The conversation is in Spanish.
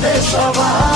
de Shabbat.